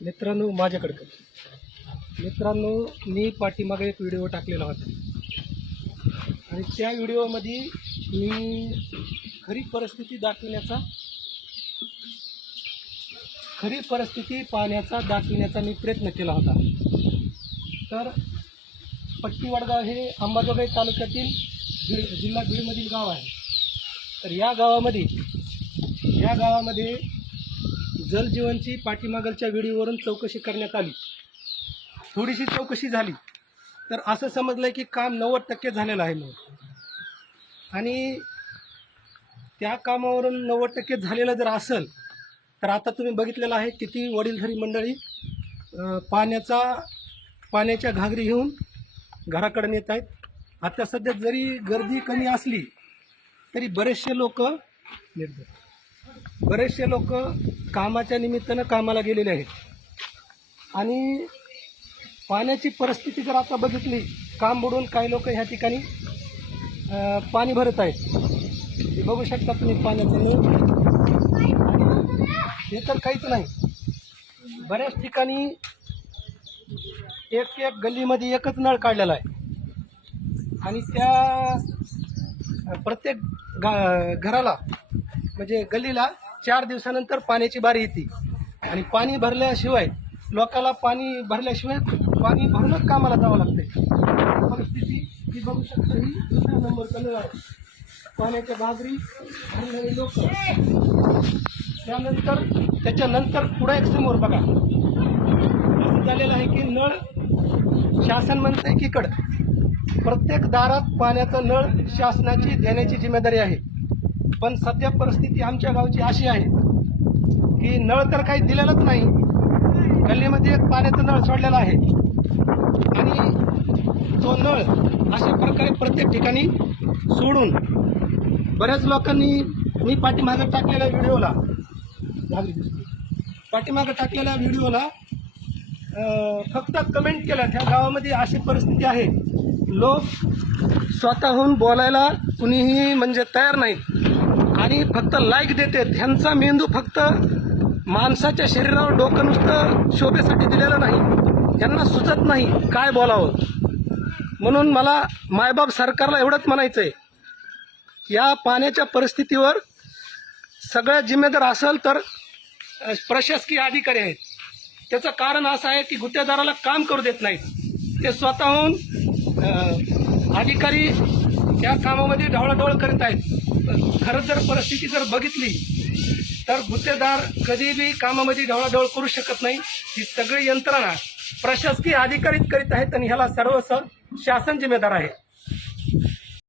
मित्रांनो माझ्याकडं. मित्रांनो मी पाठीमागे एक व्हिडिओ टाकलेला होता. आणि त्या व्हिडिओमध्ये मी खरी परिस्थिती दाखविण्याचा खरी परिस्थिती पाहण्याचा दाखविण्याचा मी प्रयत्न केला होता. तर पट्टीवाडगाव हे अंबाजोगाई तालुक्यातील जिल्हा बीडमधील गाव आहे. तर या गावामध्ये या गावामध्ये जलजीवनची पाठीमागलच्या व्हिडिओवरून चौकशी करण्यात आली. थोडीशी चौकशी झाली. तर असं समजलं की काम नव्वद टक्के झालेलं आहे म्हणून. आणि त्या कामावरून नव्वद टक्के झालेलं जर असेल तर आता तुम्ही बघितलेलं आहे किती वडीलधारी मंडळी पाण्याचा पाण्याच्या घागरी घेऊन घराकडे नेत आहेत. आता सध्या जरी गर्दी कमी असली तरी बरेचसे लोक बरेचसे लोक कामाच्या निमित्तानं कामाला गेलेले आहेत. आणि पाण्याची परिस्थिती जर आता बघितली काम बुडून काही लोक ह्या ठिकाणी पाणी भरत आहेत. हे बघू शकता तुम्ही पाण्याचं नळ हे तर काहीच नाही. बऱ्याच ठिकाणी एक एक गल्लीमध्ये एकच नळ काढलेला आहे. आणि त्या प्रत्येक गा घराला म्हणजे गल्लीला चार दिवसानंतर पाण्याची बारी येते. आणि पाणी भरल्याशिवाय लोकाला पाणी भरल्याशिवाय पाणी भरूनच कामाला जावं लागते परिस्थिती ही बघू शकतो ही दुसऱ्या नंबरचा नळ आहे पाण्याच्या बाजरी भरणारे लोक. त्यानंतर त्याच्यानंतर पुढं एक समोर बघा. असं झालेलं आहे की नळ शासन म्हणतंय की कड प्रत्येक दारात पाण्याचा नळ शासनाची देण्याची जिम्मेदारी आहे. पण सध्या परिस्थिती आमच्या गावची अशी आहे की नळ तर काही दिलेलंच नाही. गल्लीमध्ये एक पाण्याचा नळ सोडलेला आहे. आणि तो नळ अशा प्रकारे प्रत्येक ठिकाणी सोडून बऱ्याच लोकांनी मी पाठीमागे टाकलेल्या व्हिडिओला पाठीमागं पाठीमागे टाकलेल्या व्हिडिओला फक्त कमेंट केलं त्या गावामध्ये अशी परिस्थिती आहे. लोक स्वतःहून बोलायला कुणीही म्हणजे तयार नाहीत. आणि फक्त लाईक देतात ह्यांचा मेंदू फक्त माणसाच्या शरीरावर डोकं नुसतं शोभेसाठी दिलेलं नाही. यांना सुचत नाही काय बोलावं. म्हणून मला मायबाप सरकारला एवढंच म्हणायचं आहे या पाण्याच्या परिस्थितीवर सगळ्या जिम्मेदार असेल तर प्रशासकीय अधिकारी आहेत. त्याचं कारण असं आहे की गुत्तेदाराला काम करू देत नाहीत. ते स्वतःहून अधिकारी त्या कामामध्ये ढवळाढवळ करीत आहेत. खरं जर परिस्थिती जर बघितली तर गुत्तेदार कधीबी कामामध्ये ढवळाढवळ करू शकत नाही. ही सगळी यंत्रणा प्रशासकीय अधिकारीत करीत आहेत आणि ह्याला सर्व शासन जिम्मेदार आहे.